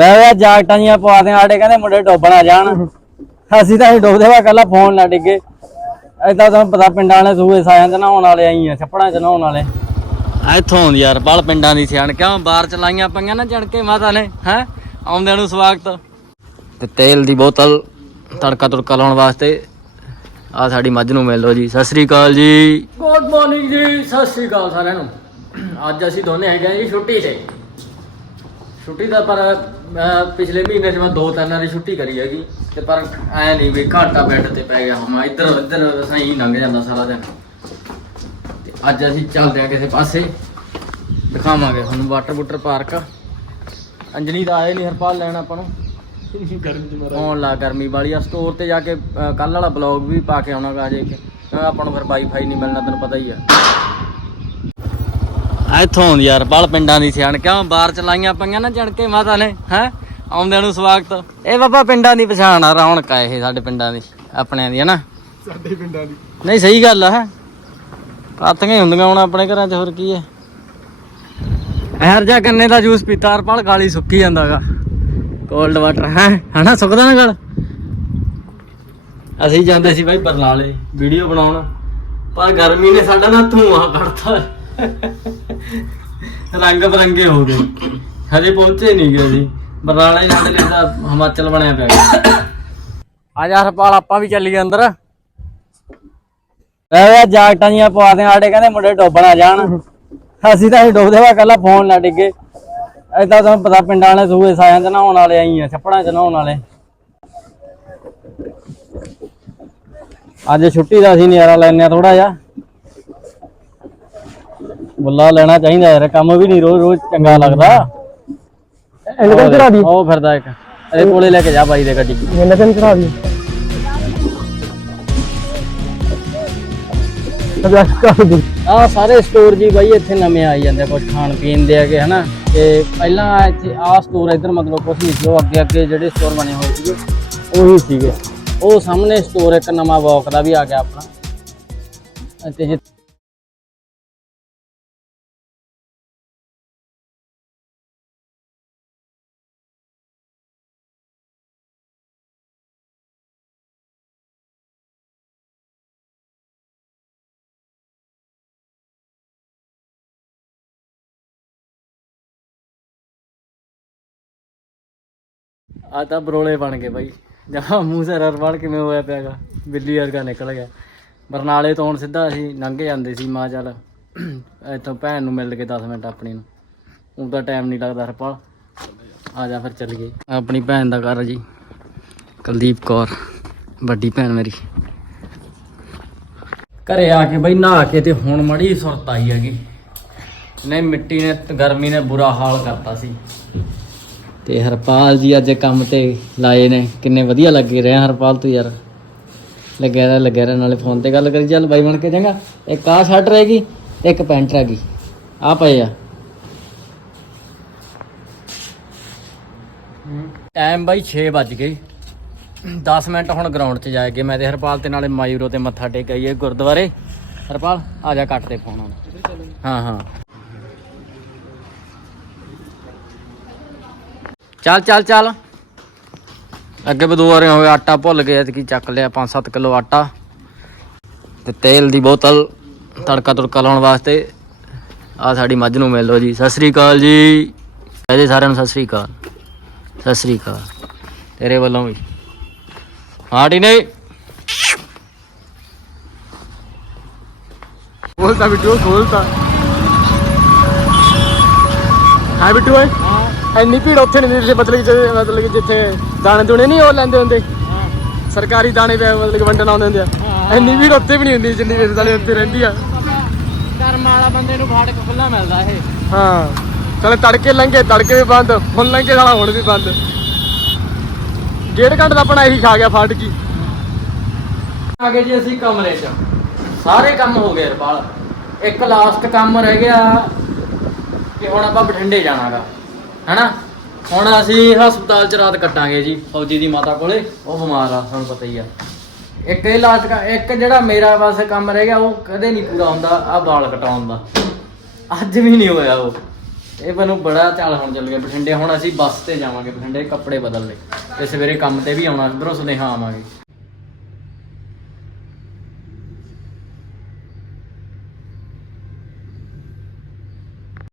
ਵੇ ਜਾਕਟਾਂ ਜੀਆਂ ਪਵਾ ਦੇ ਆੜੇ ਕਹਿੰਦੇ ਮੁੰਡੇ ਡੋਬਣਾ ਜਾਣ। ਅਸੀਂ ਤਾਂ ਅਸੀਂ ਡੋਬਦੇ ਵਾ ਕੱਲਾ ਫੋਨ ਨਾ ਡਿੱਗੇ। ਐਦਾਂ ਤੁਹਾਨੂੰ ਪਤਾ ਪਿੰਡਾਂ ਵਾਲੇ ਸੂਏ ਸਾਇਆਂ ਚ ਨਹਾਉਣ ਵਾਲੇ ਆਈ ਆ ਛੱਪੜਾਂ ਚ ਨਹਾਉਣ ਵਾਲੇ। ਇੱਥੋਂ ਯਾਰ ਬਲ ਪਿੰਡਾਂ ਦੀ ਸਿਆਣ ਕਿਉਂ? ਬਾਹਰ ਚਲਾਈਆਂ ਪਈਆਂ ਨਾ ਚੜ ਕੇ ਮਾਤਾ ਨੇ ਹੈ? ਆਉਂਦਿਆਂ ਨੂੰ ਸਵਾਗਤ। ਤੇ ਤੇਲ ਦੀ ਬੋਤਲ ਤੜਕਾ ਤੁੜਕਾ ਲਾਉਣ ਵਾਸਤੇ ਆ ਸਾਡੀ ਮੱਝ ਨੂੰ ਮਿਲ ਲਓ ਜੀ। ਸਤਿ ਸ੍ਰੀ ਅਕਾਲ ਜੀ। ਗੁੱਡ ਮਾਰਨਿੰਗ ਜੀ ਸਤਿ ਸ੍ਰੀ ਅਕਾਲ ਸਾਰਿਆਂ ਨੂੰ। ਅੱਜ ਅਸੀਂ ਦੋਨੇ ਹੈਗੇ ਆ ਜੀ ਛੁੱਟੀ ਤੇ। ਛੁੱਟੀ ਦਾ ਪਰ ਮੈਂ ਪਿਛਲੇ ਮਹੀਨੇ 'ਚ ਮੈਂ ਦੋ ਤਿੰਨ ਵਾਰੀ ਛੁੱਟੀ ਕਰੀ ਹੈਗੀ ਤੇ ਪਰ ਐ ਨਹੀਂ ਵੀ ਘੰਟਾ ਬੈੱਡ ਤੇ ਪੈ ਗਿਆ ਹਾਂ ਇੱਧਰ ਇੱਧਰ ਸਹੀ ਲੰਘ ਜਾਂਦਾ ਸਾਰਾ ਦਿਨ। ਤੇ ਅੱਜ ਅਸੀਂ ਚੱਲਦੇ ਆ ਕਿਸੇ ਪਾਸੇ। ਦਿਖਾਵਾਂਗੇ ਤੁਹਾਨੂੰ ਵਾਟਰ ਬੂਟਰ ਪਾਰਕ ਅੰਜਨੀ ਦਾ ਆਏ ਨਹੀਂ ਹਰਪਾਲ ਲੈਣ ਆਪਾਂ ਨੂੰ। ਆਉਣ ਲਾ ਗਰਮੀ ਵਾਲੀ ਆ। ਸਟੋਰ ਤੇ ਜਾ ਕੇ ਕੱਲ ਵਾਲਾ ਬਲੌਗ ਵੀ ਪਾ ਕੇ ਆਉਣਾਗਾ ਕਿਉਂਕਿ ਆਪਾਂ ਨੂੰ ਫਿਰ ਵਾਈਫਾਈ ਨਹੀਂ ਮਿਲਣਾ ਤੈਨੂੰ ਪਤਾ ਹੀ ਆ। ਇੱਥੋਂ ਯਾਰ ਬਲ ਪਿੰਡਾਂ ਦੀ ਸਿਆਣ ਕਿਉਂ? ਬਾਹਰ ਚਲਾਈਆਂ ਪਈਆਂ ਨਾ ਚੜ ਕੇ ਮਾਤਾ ਨੇ ਹੈ? ਆਉਂਦਿਆਂ ਨੂੰ ਸਵਾਗਤ। ਇਹ ਬਾਬਾ ਪਿੰਡਾਂ ਦੀ ਪਛਾਣ ਆ ਰੌਣਕ ਆ ਇਹ ਸਾਡੇ ਪਿੰਡਾਂ ਦੀ ਆਪਣਿਆਂ ਦੀ ਹੈ ਨਾ ਸਾਡੇ ਪਿੰਡਾਂ ਦੀ। ਨਹੀਂ ਸਹੀ ਗੱਲ ਆ ਕਾਤੀਆਂ ਹੀ ਹੁੰਦੀਆਂ ਹੁਣ ਆਪਣੇ ਘਰਾਂ 'ਚ ਹੋਰ ਕੀ ਹੈ ਹਰ ਜਾ ਕੰਨੇ ਦਾ ਜੂਸ ਪੀਤਾ ਹਰਪਾਲ ਗਾਲੀ ਸੁੱਕੀ ਜਾਂਦਾਗਾ। ਕੋਲਡ ਵਾਟਰ ਹੈ? ਹਨਾ ਸੁੱਕਦਾ ਨਾ ਗਲ? ਅਸੀਂ ਜਾਂਦੇ ਸੀ ਬਾਈ ਬਰਨਾਲੇ ਵੀਡੀਓ ਬਣਾਉਣ। ਪਰ ਗਰਮੀ ਨੇ ਸਾਡਾ ਨਾ ਧੂਆਂ ਕੱਢਤਾ। ਰੰਗ ਬਰੰਗੇ ਹੋ ਗਏ। ਹਜੇ ਪਹੁੰਚੇ ਨਹੀਂ ਗਏ ਜੀ। ਬਰਨਾਲੇ ਜਾਂਦੇ ਨੇ ਤਾਂ ਹਿਮਾਚਲ ਬਣਿਆ ਪਿਆ। ਗਾ। ਆ ਜਾ ਹਰਪਾਲ, ਆਪਾਂ ਵੀ ਚੱਲੀਏ ਅੰਦਰ। ਵੇ ਜਾਕਟਾਂ ਜੀਆਂ ਪਵਾ ਦੇ ਆੜੇ ਕਹਿੰਦੇ ਮੁੰਡੇ ਡੋਬਣਾ ਜਾਣ। ਅਸੀਂ ਤਾਂ ਅਸੀਂ ਡੋਬਦੇ ਵਾ ਕੱਲਾ ਫੋਨ ਨਾ ਡਿੱਗੇ। ਐਦਾਂ ਤੁਹਾਨੂੰ ਪਤਾ ਪਿੰਡਾਂ ਵਾਲੇ ਸੂਏ ਸਾਇਆਂ ਚ ਨਹਾਉਣ ਵਾਲੇ ਆਈ ਆ, ਛੱਪੜਾਂ ਚ ਨਹਾਉਣ ਵਾਲੇ। ਅੱਜ ਛੁੱਟੀ ਦਾ ਅਸੀਂ ਨਜ਼ਾਰਾ ਲੈਣੇ ਆ ਥੋੜਾ ਜਿਹਾ। ਬੁੱਲਾ ਲੈਣਾ ਚਾਹੀਦਾ ਯਾਰ ਕੰਮ ਵੀ ਨਹੀਂ ਰੋਜ਼ ਰੋਜ਼ ਚੰਗਾ ਲੱਗਦਾ। ਇਹਨੇ ਤਾਂ ਚੜਾ ਦੀ ਉਹ ਫਿਰਦਾ ਇੱਕ। ਇਹਦੇ ਕੋਲੇ ਲੈ ਕੇ ਜਾ ਬਾਈ ਦੇ ਗੱਡੀ। ਇਹਨੇ ਤਾਂ ਚੜਾ ਦੀ। ਆ ਸਾਰੇ ਸਟੋਰ ਜੀ ਬਾਈ ਇੱਥੇ ਨਵੇਂ ਆਈ ਜਾਂਦੇ ਕੁਝ ਖਾਣ ਪੀਣ ਦੇ ਹੈਗੇ ਹਨਾ? ਤੇ ਪਹਿਲਾਂ ਇੱਥੇ ਆ ਸਟੋਰ ਇੱਧਰ ਮਤਲਬ ਕੁਝ ਨਹੀਂ ਸੀ ਉਹ ਅੱਗੇ ਅੱਗੇ ਜਿਹੜੇ ਸਟੋਰ ਬਣੇ ਹੋਏ ਸੀਗੇ ਉਹੀ ਸੀਗੇ। ਉਹ ਸਾਹਮਣੇ ਸਟੋਰ ਇੱਕ ਨਵਾਂ ਵਾਕ ਦਾ ਵੀ ਆ ਗਿਆ ਆਪਣਾ। ਤੇ ਆ ਤਾਂ ਬਰੋਲੇ ਬਣ ਗਏ ਬਾਈ। ਜਮਾ ਮੂੰਹ ਸੇ ਰਰ ਕਿਵੇਂ ਹੋਇਆ ਪਿਆਗਾ ਬਿੱਲੀ ਵਰਗਾ ਨਿਕਲ ਗਿਆ। ਬਰਨਾਲੇ ਤੋਂ ਹੁਣ ਸਿੱਧਾ ਅਸੀਂ ਲੰਘ ਜਾਂਦੇ ਸੀ ਮਾਂ ਚੱਲ। ਇੱਥੋਂ ਭੈਣ ਨੂੰ ਮਿਲ ਕੇ 10 ਮਿੰਟ ਆਪਣੀ ਨੂੰ। ਉਹ ਤਾਂ ਟਾਈਮ ਨਹੀਂ ਲੱਗਦਾ ਹਰਪਾਲ। ਆ ਜਾ ਫਿਰ ਚੱਲ ਗਏ ਆਪਣੀ ਭੈਣ ਦਾ ਘਰ ਜੀ। ਕੁਲਦੀਪ ਕੌਰ, ਵੱਡੀ ਭੈਣ ਮੇਰੀ। ਘਰੇ ਆ ਕੇ ਬਈ ਨਹਾ ਕੇ ਤੇ ਹੁਣ ਮੜੀ ਸੁਰਤ ਆਈ ਹੈਗੀ। ਨਹੀਂ, ਮਿੱਟੀ ਨੇ, ਗਰਮੀ ਨੇ ਬੁਰਾ ਹਾਲ ਕਰਤਾ ਸੀ। ਤੇ ਹਰਪਾਲ ਜੀ ਅੱਜ ਕੰਮ ਤੇ ਲਾਏ ਨੇ। ਕਿੰਨੇ ਵਧੀਆ ਲੱਗੇ। ਰਹੇ ਹਰਪਾਲ ਤੂੰ ਯਾਰ। ਲੱਗਿਆ ਰਹਿ ਲੱਗਿਆ ਰਹਿ। ਨਾਲੇ ਫੋਨ ਤੇ ਗੱਲ ਕਰੀ। ਚੱਲ ਬਾਈ ਬਣ ਕੇ ਜਾਂਗਾ ਇੱਕ ਆ ਸ਼ਰਟ ਰਹੇਗੀ ਇੱਕ ਪੈਂਟ ਰਹਿ ਗਈ। ਆ ਪਏ ਆ। ਟਾਈਮ ਬਾਈ 6 ਵੱਜ ਗਏ। 10 ਮਿੰਟ ਹੁਣ ਗਰਾਊਂਡ 'ਚ ਜਾਏਗੇ ਮੈਂ ਤੇ ਹਰਪਾਲ ਤੇ ਨਾਲੇ ਮਾਇੂਰੋ ਤੇ ਮੱਥਾ ਟੇਕ ਆਈਏ ਗੁਰਦੁਆਰੇ। ਹਰਪਾਲ, ਆ ਜਾ ਕੱਟ ਦੇ ਫੋਨ ਹੁਣ। ਹਾਂ ਹਾਂ। ਚੱਲ ਚੱਲ ਚੱਲ। ਅੱਗੇ ਬਦੂਆਰੇ ਹੋਏ ਆਟਾ ਭੁੱਲ ਗਏ, ਐਤਕੀ ਚੱਕ ਲਿਆ 5-7 ਕਿਲੋ ਆਟਾ। ਤੇ ਤੇਲ ਦੀ ਬੋਤਲ ਤੜਕਾ ਤੁੜਕਾ ਲਾਉਣ ਵਾਸਤੇ। ਆ ਸਾਡੀ ਮੱਝ ਨੂੰ ਮਿਲ ਲੋ ਜੀ। ਸਤਿ ਸ੍ਰੀ ਅਕਾਲ ਜੀ। ਕਹਦੇ ਸਾਰਿਆਂ ਨੂੰ ਸਤਿ ਸ੍ਰੀ ਅਕਾਲ। ਸਤਿ ਸ੍ਰੀ ਅਕਾਲ। ਤੇਰੇ ਵੱਲੋਂ ਵੀ। ਹਾੜੀ ਨਹੀਂ। ਖੋਲਤਾ ਬਿੱਟੂ, ਖੋਲਤਾ। ਹਾਂ, ਬਿੱਟੂ ਓਏ ਇੰਨੀ ਭੀੜ ਉੱਥੇ ਨਹੀਂ ਜਿੱਥੇ ਮਤਲਬ ਕਿ ਜਿੱਥੇ- ਮਤਲਬ ਕਿ ਜਿੱਥੇ ਦਾਣੇ ਦੂਣੇ ਨਹੀਂ ਉਹ ਲੈਂਦੇ ਹੁੰਦੇ। ਸਰਕਾਰੀ ਦਾਣੇ ਪੈ ਮਤਲਬ ਕਿ ਵੰਡਣ ਆਉਂਦੇ ਹੁੰਦੇ ਆ। ਇੰਨੀ ਭੀੜ ਉੱਥੇ ਵੀ ਨਹੀਂ ਹੁੰਦੀ ਜਿੰਨੀ ਇਸ ਦਾਲੇ ਉੱਤੇ ਰਹਿੰਦੀ ਆ। ਕਰਮ ਵਾਲਾ ਬੰਦੇ ਨੂੰ ਫਾਟਕ ਖੁੱਲਾ ਮਿਲਦਾ ਇਹ। ਹਾਂ। ਚਲੇ ਤੜਕੇ ਲੰਘੇ ਤੜਕੇ ਵੀ ਬੰਦ ਹੁਣ ਲੰਘੇ ਸਾਲਾ ਹੁਣ ਵੀ ਬੰਦ। ਡੇਢ ਘੰਟੇ ਦਾ ਆਪਣਾ ਇਹੀ ਖਾ ਗਿਆ ਫਾਟ ਕੀ। ਆ ਗਏ ਜੀ ਅਸੀਂ ਕਮਰੇ 'ਚ। ਸਾਰੇ ਕੰਮ ਹੋ ਗਏ ਰਪਾਲ। ਇੱਕ ਲਾਸਟ ਕੰਮ ਰਹਿ ਗਿਆ ਕਿ ਹੁਣ ਆਪਾਂ ਬਠਿੰਡੇ ਜਾਣਾਗਾ। ਹੈਨਾ? ਹੁਣ ਅਸੀਂ ਹਸਪਤਾਲ 'ਚ ਰਾਤ ਕੱਟਾਂਗੇ ਜੀ, ਫੌਜੀ ਦੀ ਮਾਤਾ ਕੋਲੇ। ਉਹ ਬਿਮਾਰ ਆ, ਤੁਹਾਨੂੰ ਪਤਾ ਹੀ ਆ। ਇੱਕ ਇਹ ਲਾਸਟ ਕ- ਇੱਕ ਜਿਹੜਾ ਮੇਰਾ ਬਸ ਕੰਮ ਰਹਿ ਗਿਆ, ਉਹ ਕਦੇ ਨਹੀਂ ਪੂਰਾ ਹੁੰਦਾ ਆ ਵਾਲ ਕਟਾਉਣ ਦਾ। ਅੱਜ ਵੀ ਨਹੀਂ ਹੋਇਆ ਉਹ। ਇਹ ਮੈਨੂੰ ਬੜਾ ਚਾਲ ਹੁਣ ਚੱਲ ਗਿਆ। ਬਠਿੰਡੇ ਹੁਣ ਅਸੀਂ ਬੱਸ ਤੇ ਜਾਵਾਂਗੇ, ਬਠਿੰਡੇ ਕੱਪੜੇ ਬਦਲ ਲੈ ਤੇ ਸਵੇਰੇ ਕੰਮ ਤੇ ਵੀ ਆਉਣਾ ਉਧਰੋਂ ਸੁਨੇਹਾ ਆਵਾਂਗੇ।